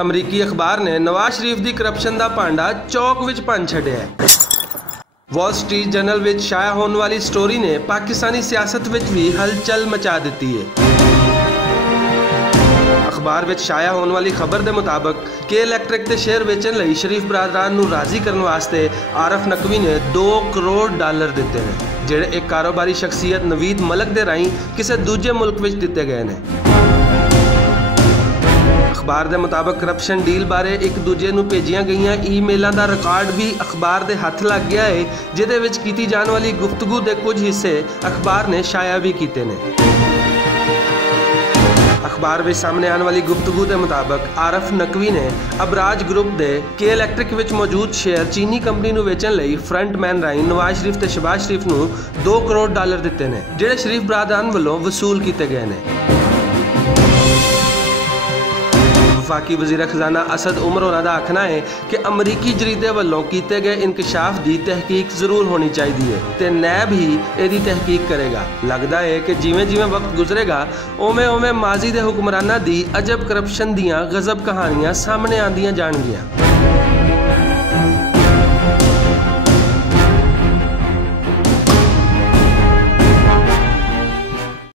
अमरीकी अखबार ने नवाज शरीफ की करप्शन का भांडा चौक विच भंन छड्डिया है। वॉल स्ट्रीट जर्नल विच शाया होने वाली स्टोरी ने पाकिस्तानी सियासत विच भी हलचल मचा दी है। अखबार विच शाया होने वाली खबर के मुताबिक के इलैक्ट्रिक के शेयर बेचने लई शरीफ बरादरान नूं राजी करने वास्ते आरफ नकवी ने $2 करोड़ दिते हैं, जिहड़े एक कारोबारी शख्सियत नवीद मलक के राही किसी दूजे मुल्क विच दिते गए हैं। अखबार के मुताबिक करप्शन डील बारे एक दूजे नूं भेजियां गईयां ईमेलों का रिकॉर्ड भी अखबार के हथ लग गया है, जिहदे विच कीती जाने वाली गुफ्तगू के कुछ हिस्से अखबार ने शाया भी किए हैं। अखबार में सामने आने वाली गुफ्तगू के मुताबिक आरफ नकवी ने अबराज ग्रुप के इलैक्ट्रिक विच मौजूद शेयर चीनी कंपनी नूं वेचण लई फ्रंटमैन राही नवाज शरीफ ते शहबाज शरीफ नूं $2 करोड़ दिते हैं, जिहड़े शरीफ बरादरान वालों वसूल किए गए हैं। वफाकी वज़ीर खजाना असद उमर होना का आखना है कि अमरीकी जरीदे वालों किए गए इंकशाफ की तहकीक जरूर होनी चाहिए ते नैब ही इसकी तहकीक करेगा। लगता है कि जिमें जिमें वक्त गुजरेगा उवें उवें माजी के हुक्मरानां दी अजब करप्शन दियां गजब कहानियां सामने आंदियां जाणगियां।